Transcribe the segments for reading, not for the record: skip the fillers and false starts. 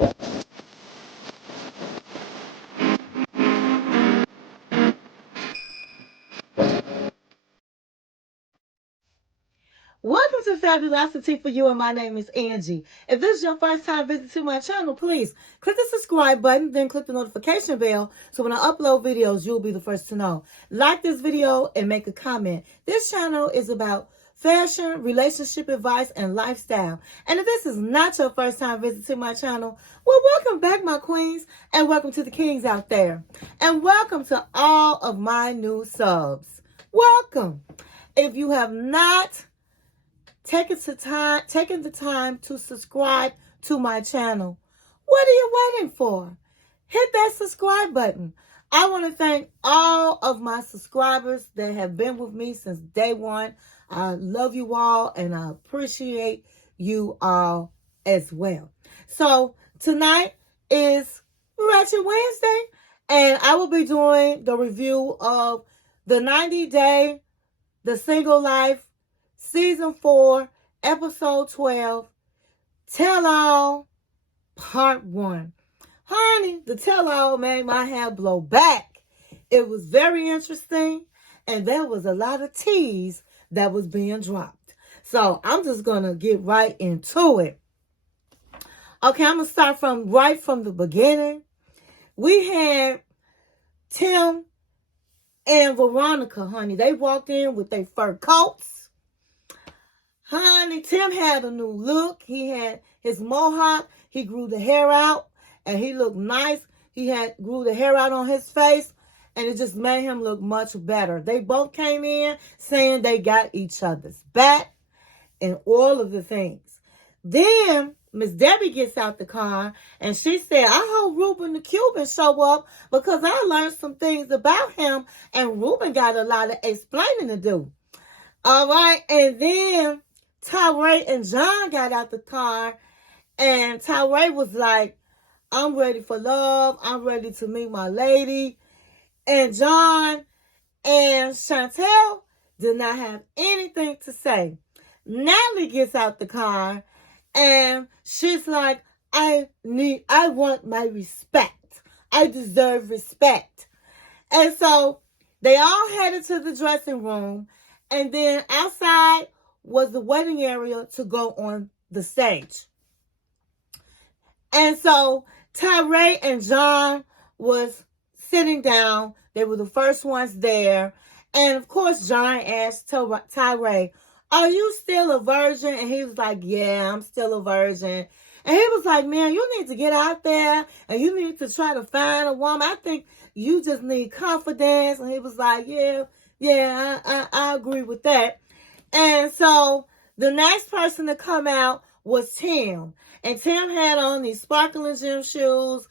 Welcome to Fabulosity For You, and my name is Angie. If this is your first time visiting my channel, please click the subscribe button, then click the notification bell, so when I upload videos, you'll be the first to know. Like this video and make a comment. This channel is about fashion, relationship advice, and lifestyle. And if this is not your first time visiting my channel, well, welcome back, my queens, and welcome to the kings out there. And welcome to all of my new subs. Welcome. If you have not taking the time to subscribe to my channel, what are you waiting for? Hit that subscribe button. I want to thank all of my subscribers that have been with me since day one. I love you all and I appreciate you all as well. So tonight is Ratchet Wednesday, and I will be doing the review of the 90-day The Single Life Season 4, Episode 12, Tell All, Part 1. Honey, the Tell All made my hair blow back. It was very interesting, and there was a lot of teas that was being dropped. So I'm just going to get right into it. Okay, I'm going to start right from the beginning. We had Tim and Veronica, honey. They walked in with their fur coats. Honey, Tim had a new look. He had his mohawk. He grew the hair out, and he looked nice. He grew the hair out on his face, and it just made him look much better. They both came in saying they got each other's back and all of the things. Then Miss Debbie gets out the car, and she said, I hope Ruben the Cuban show up because I learned some things about him, and Ruben got a lot of explaining to do. All right, and then Tyree and John got out the car, and Tyree was like, I'm ready for love. I'm ready to meet my lady. And John and Chantel did not have anything to say. Natalie gets out the car, and she's like, I want my respect. I deserve respect. And so they all headed to the dressing room, and then outside was the waiting area to go on the stage. And so Tyree and John was sitting down. They were the first ones there. And of course, John asked Tyree, are you still a virgin? And he was like, yeah, I'm still a virgin. And he was like, man, you need to get out there and you need to try to find a woman. I think you just need confidence. And he was like, yeah, I agree with that. And so the next person to come out was Tim. And Tim had on these sparkling gym shoes.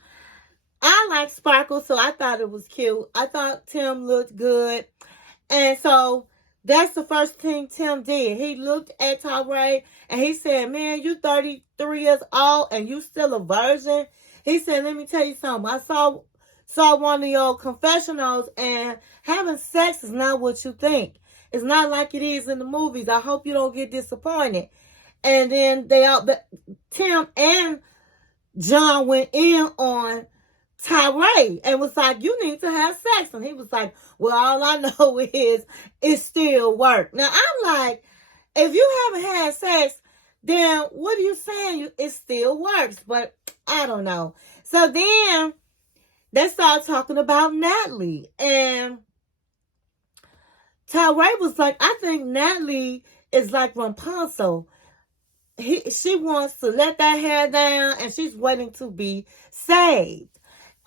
I like sparkles, so I thought it was cute. I thought Tim looked good. And so that's the first thing Tim did. He looked at Tyree and he said, man, you 33 years old and you still a virgin? He said, let me tell you something. I saw one of your confessionals, and having sex is not what you think. It's not like it is in the movies. I hope you don't get disappointed. And then Tim and John went in on Tyree and was like, you need to have sex. And he was like, well, all I know is it still worked. Now, I'm like, if you haven't had sex, then what are you saying? It still works. But I don't know. So then they started talking about Natalie. And Tyree was like, I think Natalie is like Rapunzel. She wants to let that hair down, and she's waiting to be saved.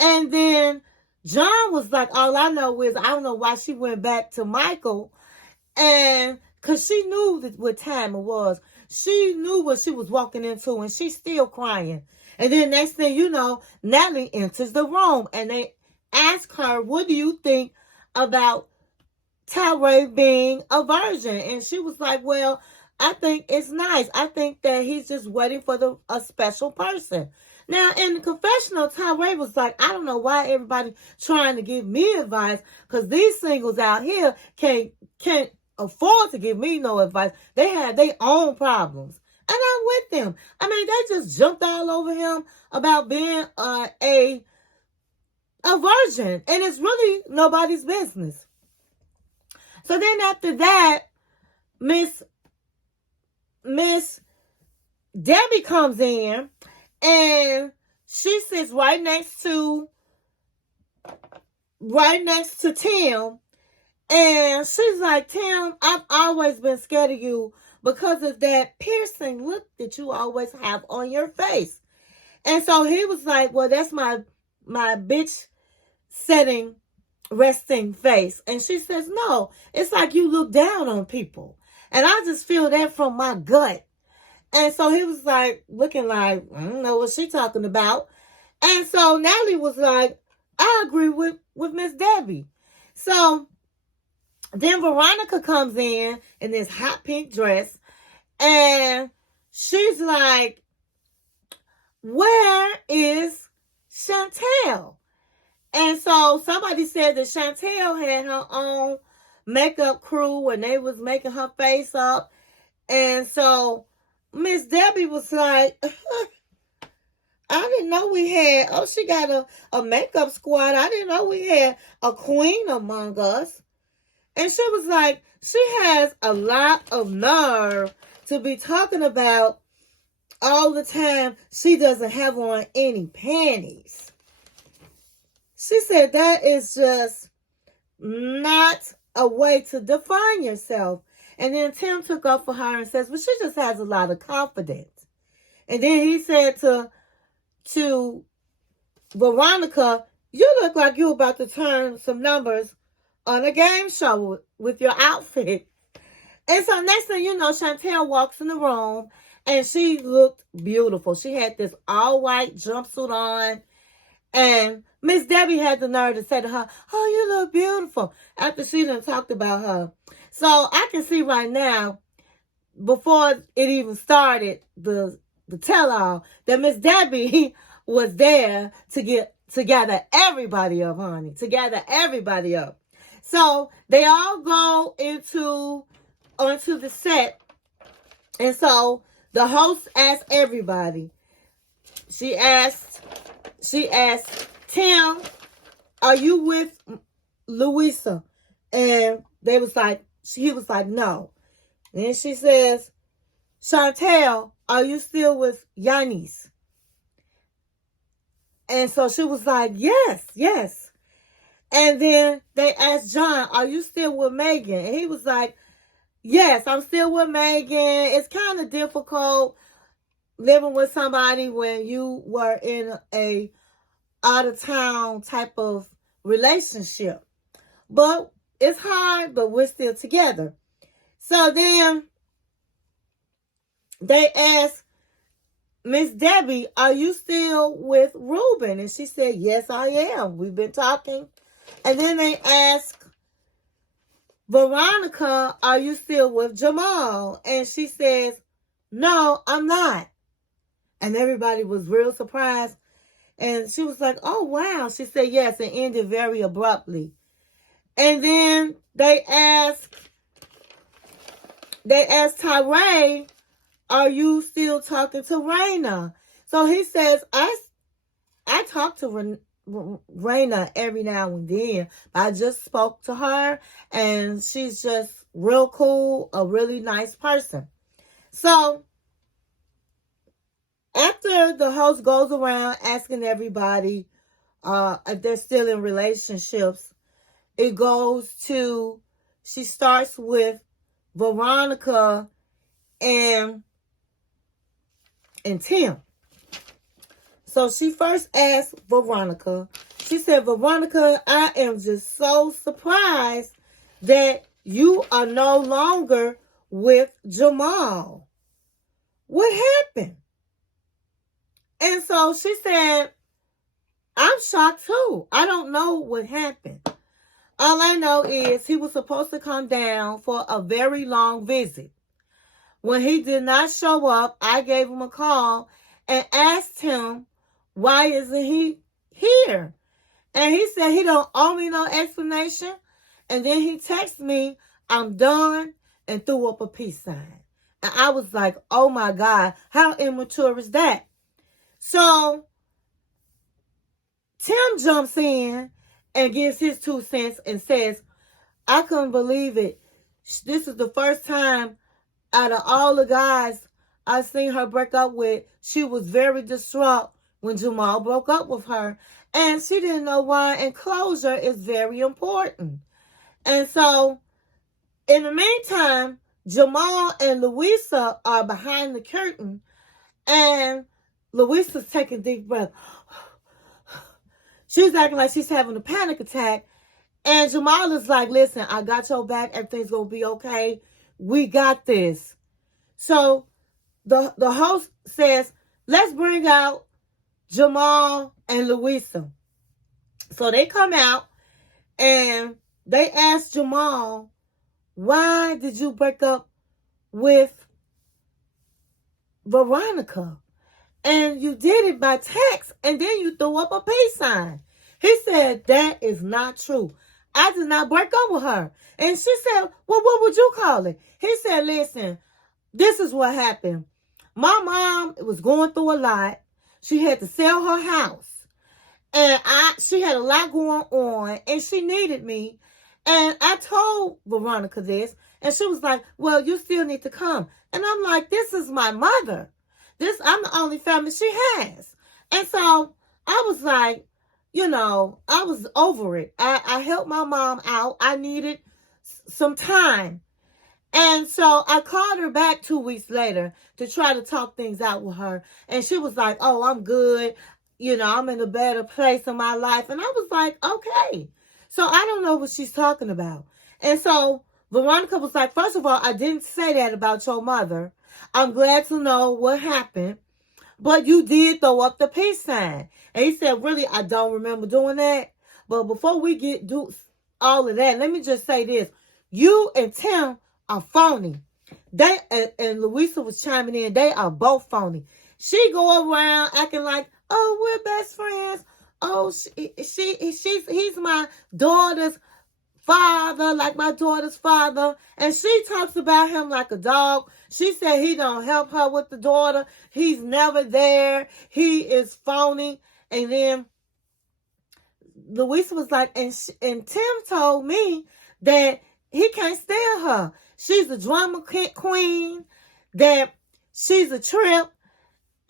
And then John was like, all I know is I don't know why she went back to Michael. And because she knew what time it was. She knew what she was walking into, and she's still crying. And then next thing you know, Natalie enters the room, and they ask her, what do you think about Tyree being a virgin? And she was like, well, I think it's nice. I think that he's just waiting for a special person. Now, in the confessional, Tyree was like, I don't know why everybody trying to give me advice, because these singles out here can't afford to give me no advice. They have their own problems. And I'm with them. I mean, they just jumped all over him about being a virgin. And it's really nobody's business. So then after that, Miss Debbie comes in and she sits right next to Tim. And she's like, Tim, I've always been scared of you because of that piercing look that you always have on your face. And so he was like, well, that's my bitch resting face. And she says, no, it's like you look down on people. And I just feel that from my gut. And so he was like, looking like, I don't know what she's talking about. And so Natalie was like, I agree with Miss Debbie. So then Veronica comes in this hot pink dress. And she's like, where is Chantel? And so somebody said that Chantel had her own makeup crew and they was making her face up. And so Miss Debbie was like, I didn't know we had, she got a makeup squad. I didn't know we had a queen among us. And she was like, she has a lot of nerve to be talking about all the time she doesn't have on any panties. She said that is just not a way to define yourself. And then Tim took up for her and says, well, she just has a lot of confidence. And then he said to Veronica, you look like you're about to turn some numbers on a game show with your outfit. And so next thing you know, Chantel walks in the room and she looked beautiful. She had this all-white jumpsuit on. And Miss Debbie had the nerve to say to her, oh, you look beautiful, after she done talked about her. So I can see right now, before it even started, the tell-all, that Miss Debbie was there to gather everybody up, honey. To gather everybody up. So they all go onto the set. And so the host asked everybody. She asked, Tim, are you with Louisa? And he was like, no. And then she says, Chantel, are you still with Yanis? And so she was like, yes. And then they asked John, are you still with Megan? And he was like, yes, I'm still with Megan. It's kind of difficult living with somebody when you were in a out-of-town type of relationship. But it's hard, but we're still together. So then they asked Miss Debbie, are you still with Ruben? And she said, yes, I am. We've been talking. And then they asked Veronica, are you still with Jamal? And she says, no, I'm not. And everybody was real surprised. And she was like, oh, wow. She said, yes, and ended very abruptly. And then they asked Tyree, are you still talking to Raina? So he says, I talk to Raina every now and then. I just spoke to her, and she's just real cool, a really nice person. So after the host goes around asking everybody if they're still in relationships, she starts with Veronica and Tim. So she first asked Veronica. She said, Veronica, I am just so surprised that you are no longer with Jamal. What happened? And so she said, I'm shocked too. I don't know what happened. All I know is he was supposed to come down for a very long visit. When he did not show up, I gave him a call and asked him, why isn't he here? And he said he don't owe me no explanation. And then he texted me, I'm done, and threw up a peace sign. And I was like, oh my God, how immature is that? So Tim jumps in and gives his 2 cents and says, I couldn't believe it. This is the first time out of all the guys I seen her break up with, she was very distraught when Jamal broke up with her. And she didn't know why. And closure is very important. And so, in the meantime, Jamal and Louisa are behind the curtain. And Louisa's taking a deep breath. She's acting like she's having a panic attack. And Jamal is like, listen, I got your back. Everything's going to be okay. We got this. So the host says, let's bring out Jamal and Louisa. So they come out and they ask Jamal, why did you break up with Veronica? And you did it by text and then you threw up a peace sign. He said, that is not true. I did not break up with her. And she said, well, what would you call it? He said, listen, this is what happened. My mom was going through a lot. She had to sell her house. And she had a lot going on. And she needed me. And I told Veronica this. And she was like, well, you still need to come. And I'm like, this is my mother. I'm the only family she has. And so I was like, I was over it. I helped my mom out. I needed some time. And so I called her back 2 weeks later to try to talk things out with her. And she was like, oh, I'm good. I'm in a better place in my life. And I was like, okay. So I don't know what she's talking about. And so Veronica was like, first of all, I didn't say that about your mother. I'm glad to know what happened. But you did throw up the peace sign. And he said, really, I don't remember doing that. But before we do all of that, let me just say this. You and Tim are phony. They and Louisa was chiming in. They are both phony. She go around acting like, oh, we're best friends. Oh, he's my daughter's father, like my daughter's father. And she talks about him like a dog. She said he don't help her with the daughter. He's never there. He is phony. And then Louisa was like, and Tim told me that he can't stand her. She's a drama queen, that she's a trip,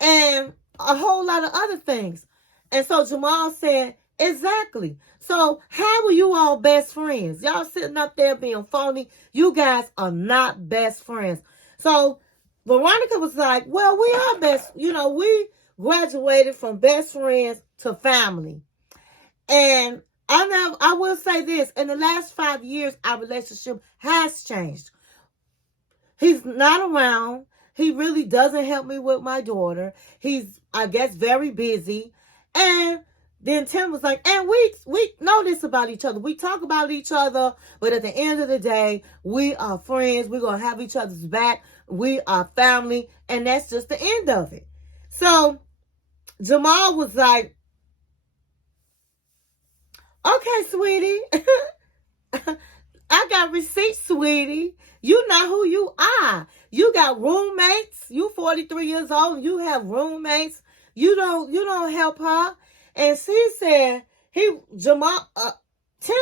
and a whole lot of other things. And so Jamal said, exactly. So how are you all best friends? Y'all sitting up there being phony. You guys are not best friends. So Veronica was like, well, we are best. We graduated from best friends to family. And I will say this. In the last 5 years, our relationship has changed. He's not around. He really doesn't help me with my daughter. He's, I guess, very busy. And then Tim was like, and we know this about each other. We talk about each other, but at the end of the day, we are friends. We're going to have each other's back. We are family. And that's just the end of it. So Jamal was like, okay, sweetie. I got receipts, sweetie. You know who you are. You got roommates. You 43 years old. You have roommates. You don't help her. And she said, Tim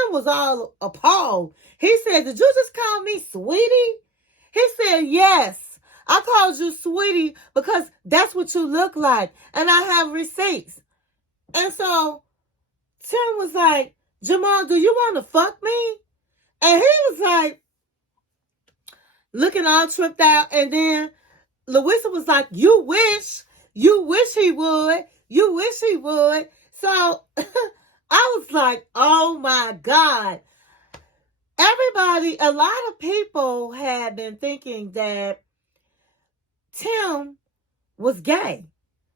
was all appalled. He said, did you just call me sweetie? He said, yes. I called you sweetie because that's what you look like. And I have receipts. And so Tim was like, Jamal, do you want to fuck me? And he was like, looking all tripped out. And then Louisa was like, you wish he would. You wish he would. So I was like, oh my God. A lot of people had been thinking that Tim was gay.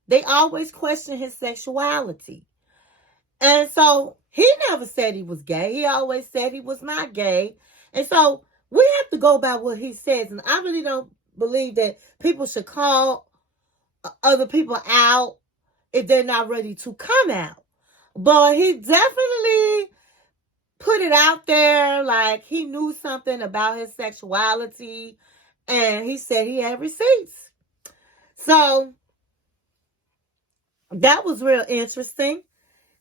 They always question his sexuality. And so he never said he was gay. He always said he was not gay. And so we have to go by what he says. And I really don't believe that people should call other people out if they're not ready to come out. But he definitely put it out there like he knew something about his sexuality. And he said he had receipts. So that was real interesting.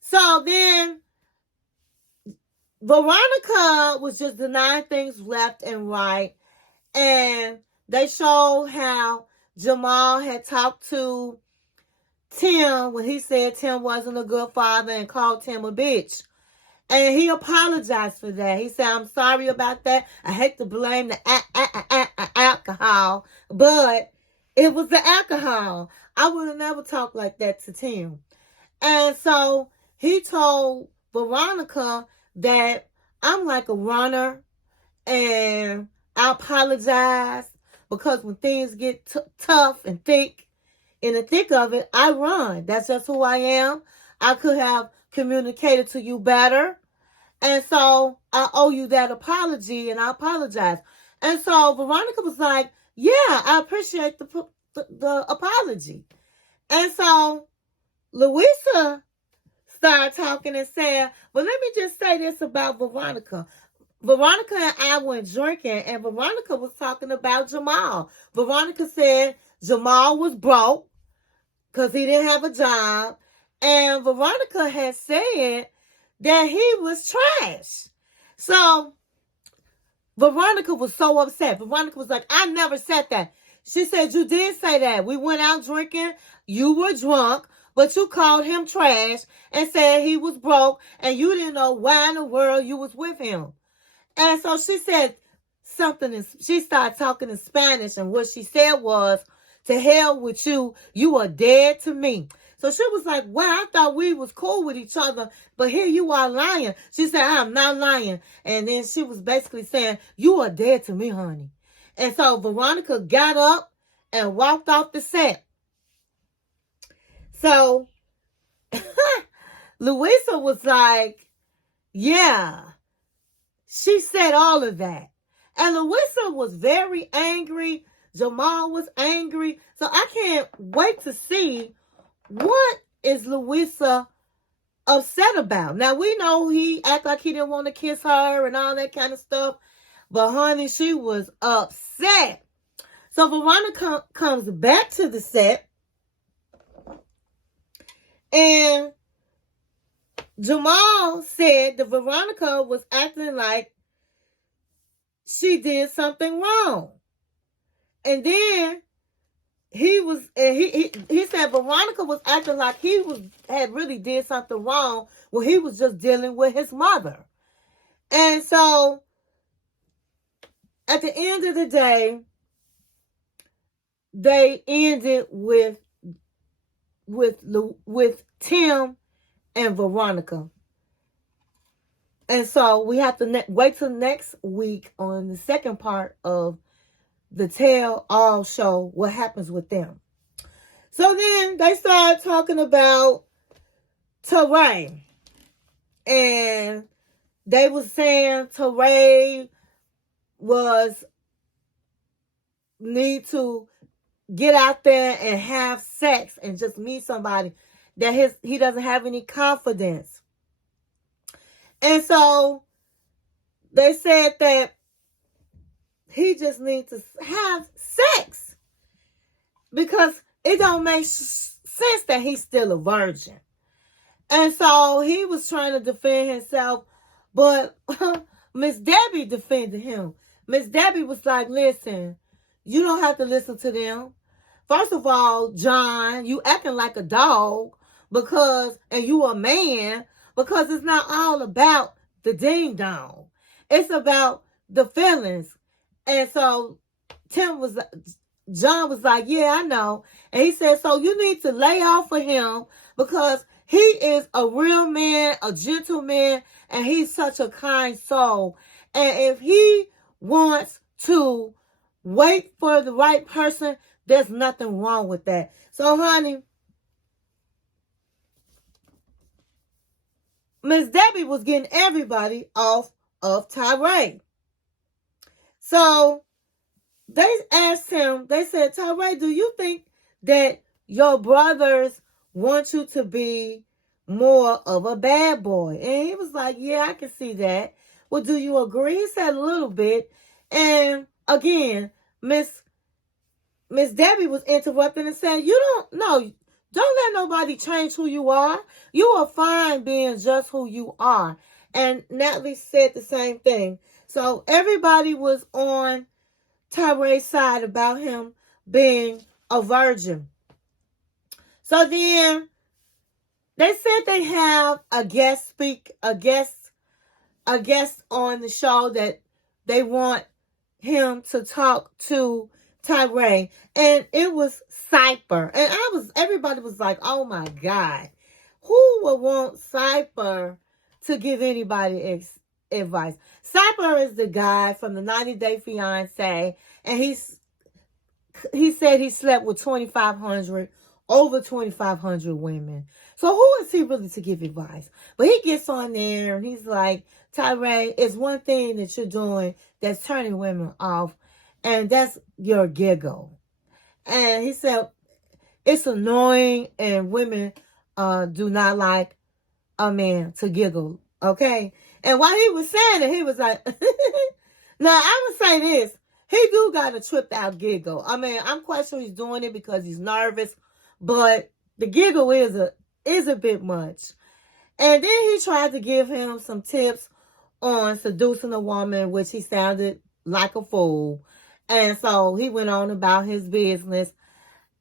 So then Veronica was just denying things left and right. And they showed how Jamal had talked to Tim when he said Tim wasn't a good father and called Tim a bitch. And he apologized for that. He said, I'm sorry about that. I hate to blame the alcohol, but it was the alcohol. I would have never talked like that to Tim. And so he told Veronica that I'm like a runner and I apologize because when things get tough and thick, in the thick of it, I run. That's just who I am. I could have communicated to you better. And so I owe you that apology and I apologize. And so Veronica was like, yeah, I appreciate the apology. And so Louisa started talking and said, well, let me just say this about Veronica. Veronica and I went drinking and Veronica was talking about Jamal. Veronica said Jamal was broke because he didn't have a job. And Veronica had said that he was trash. So Veronica was so upset. Veronica was like, I never said that. She said, you did say that. We went out drinking. You were drunk, but you called him trash and said he was broke and you didn't know why in the world you was with him. And so she said something, she started talking in Spanish, and what she said was, to hell with you, you are dead to me. So she was like, wow, I thought we was cool with each other, but here you are lying. She said, I'm not lying. And then she was basically saying, you are dead to me, honey. And so Veronica got up and walked off the set. So Louisa was like, yeah, she said all of that. And Louisa was very angry. Jamal was angry. So I can't wait to see what is Louisa upset about. Now, we know he acted like he didn't want to kiss her and all that kind of stuff. But, honey, she was upset. So Veronica comes back to the set. And Jamal said that Veronica was acting like she did something wrong. And then he said Veronica was acting like had really did something wrong when he was just dealing with his mother. And so at the end of the day, they ended with Tim and Veronica. And so we have to wait till next week on the second part of the Tell All show, what happens with them. So then they started talking about Teray. And they was saying Teray need to get out there and have sex and just meet somebody that he doesn't have any confidence. And so they said that he just needs to have sex because it don't make sense that he's still a virgin. And so he was trying to defend himself, but Miss Debbie defended him. Miss Debbie was like, listen, you don't have to listen to them. First of all, John, you acting like a dog and you a man, because it's not all about the ding dong. It's about the feelings. And so John was like, yeah, I know. And he said, so you need to lay off of him because he is a real man, a gentleman, and he's such a kind soul. And if he wants to wait for the right person, there's nothing wrong with that. So, honey, Miss Debbie was getting everybody off of Teray. So they asked him, they said, Teray, do you think that your brothers want you to be more of a bad boy? And he was like, yeah, I can see that. Well, do you agree? He said a little bit. And again, Miss Debbie was interrupting and saying, don't let nobody change who you are. You are fine being just who you are. And Natalie said the same thing. So everybody was on Tyree's side about him being a virgin. So then they said they have a guest on the show that they want him to talk to Tyree, and it was Cypher. And everybody was like, oh my God, who would want Cypher to give anybody advice? Cypher is the guy from the 90-Day Fiancé, and he said he slept with over 2,500 women. So who is he really to give advice? But he gets on there and he's like, Tyree, it's one thing that you're doing that's turning women off, and that's your giggle. And he said, it's annoying and women do not like a man to giggle, okay? And while he was saying it, he was like, now I would say this, he do got a tripped out giggle. I mean, I'm quite sure he's doing it because he's nervous, but the giggle is a bit much. And then he tried to give him some tips on seducing a woman, which he sounded like a fool. And so he went on about his business.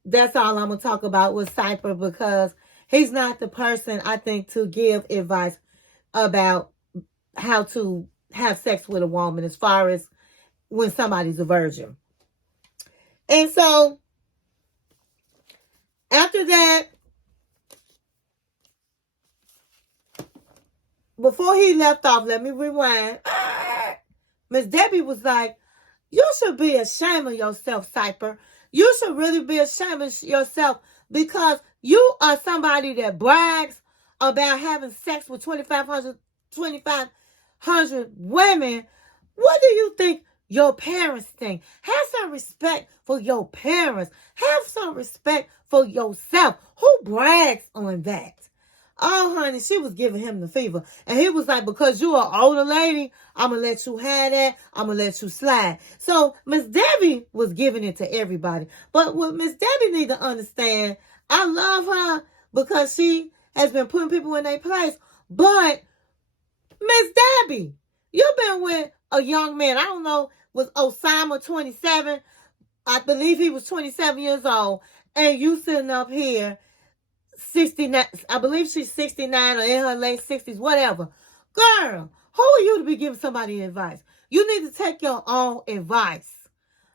That's all I'm going to talk about with Cypher, because he's not the person, I think, to give advice about how to have sex with a woman as far as when somebody's a virgin. And so after that, before he left off, let me rewind. Miss Debbie was like, you should be ashamed of yourself, Cypher. You should really be ashamed of yourself, because you are somebody that brags about having sex with 2,500 women. What do you think your parents think? Have some respect for your parents. Have some respect for yourself. Who brags on that? Oh, honey, she was giving him the fever. And he was like, because you're an older lady, I'm going to let you have that. I'm going to let you slide. So Miss Debbie was giving it to everybody. But what Miss Debbie need to understand, I love her because she has been putting people in their place. But Miss Debbie, you've been with a young man. I don't know, was Osama 27? I believe he was 27 years old. And you sitting up here 69, I believe she's 69 or in her late 60s, whatever. Girl, who are you to be giving somebody advice? You need to take your own advice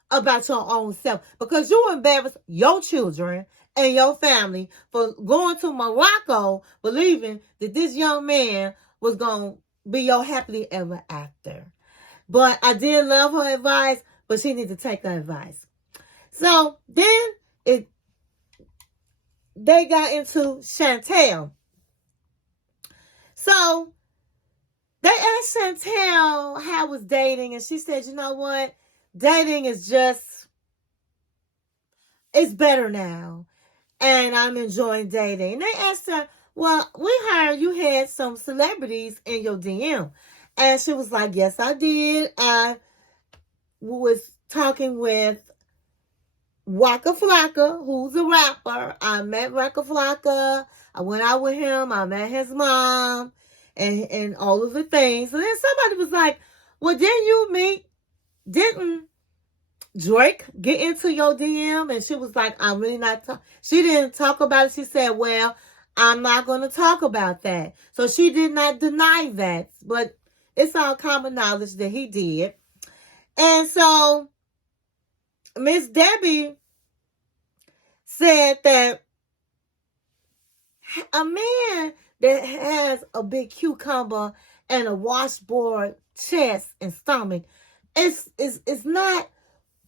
about your own self, because you embarrass your children and your family for going to Morocco believing that this young man was going to be your happily ever after. But I did love her advice, but she needs to take her advice. So then they got into Chantel. So they asked Chantel how was dating, and she said, you know what? Dating is it's better now, and I'm enjoying dating. And they asked her, well, we heard you had some celebrities in your DM. And she was like, yes, I did. I was talking with Waka Flocka, who's a rapper. I met Waka Flocka. I went out with him. I met his mom and all of the things. And then somebody was like, well, didn't Drake get into your DM? And she was like, I'm really not she didn't talk about it. She said, well, I'm not going to talk about that. So she did not deny that. But it's all common knowledge that he did. And so Miss Debbie said that a man that has a big cucumber and a washboard chest and stomach is not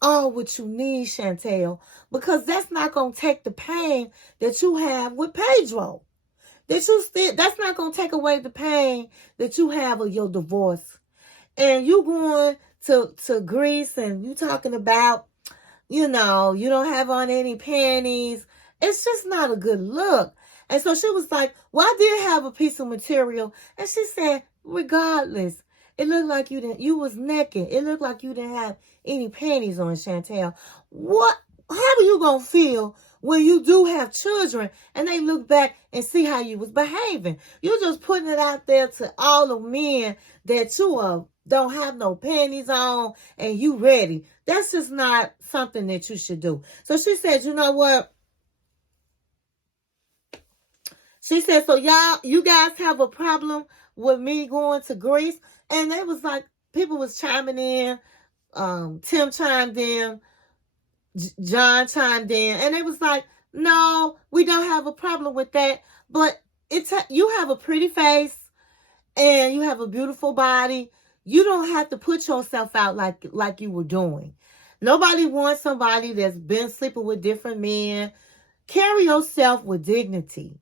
all what you need, Chantel, because that's not going to take the pain that you have with Pedro. That's not going to take away the pain that you have of your divorce. And you going to Greece and you talking about, you don't have on any panties. It's just not a good look. And so she was like, well, I did have a piece of material. And she said, regardless, It looked like you was naked. It looked like you didn't have any panties on, Chantel. How are you going to feel when you do have children and they look back and see how you was behaving? You're just putting it out there to all the men that you don't have no panties on and you ready. That's just not something that you should do. So she said, you know what? She said, so you guys have a problem with me going to Greece? And they was like, people was chiming in. Tim chimed in. John chimed in. And they was like, no, we don't have a problem with that. But you have a pretty face and you have a beautiful body. You don't have to put yourself out like you were doing. Nobody wants somebody that's been sleeping with different men. Carry yourself with dignity.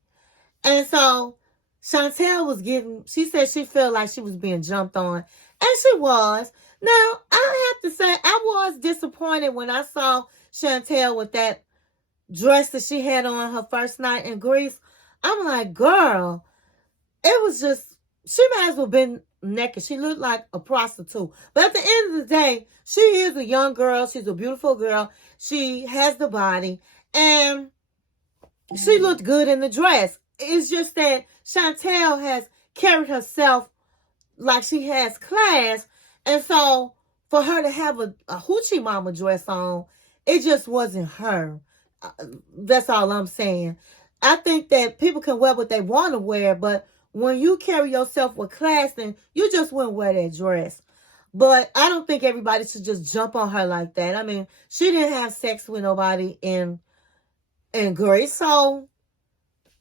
And so Chantel she said she felt like she was being jumped on. And she was. Now, I have to say, I was disappointed when I saw Chantel with that dress that she had on her first night in Greece. I'm like, girl, it was just, she might as well have been naked. She looked like a prostitute. But at the end of the day, she is a young girl. She's a beautiful girl. She has the body. And she looked good in the dress. It's just that Chantel has carried herself like she has class. And so for her to have a hoochie mama dress on, it just wasn't her. That's all I'm saying. I think that people can wear what they want to wear, but when you carry yourself with class, then you just wouldn't wear that dress. But I don't think everybody should just jump on her like that. I mean, she didn't have sex with nobody in Greece, so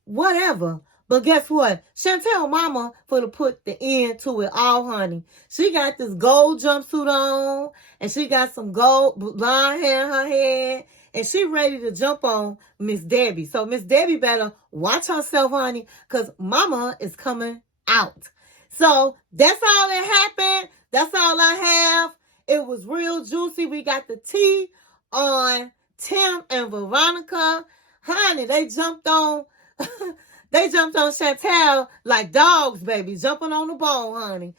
whatever. But guess what? Chantel mama for to put the end to it all, honey. She got this gold jumpsuit on, and she got some gold blonde hair in her head, and she ready to jump on Miss Debbie. So Miss Debbie better watch herself, honey, because mama is coming out. So that's all that happened. That's all I have. It was real juicy. We got the tea on Tim and Veronica. Honey, they jumped on Chantel like dogs, baby, jumping on the bone, honey.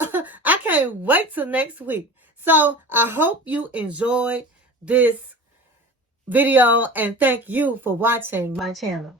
I can't wait till next week. So I hope you enjoyed this video and thank you for watching my channel.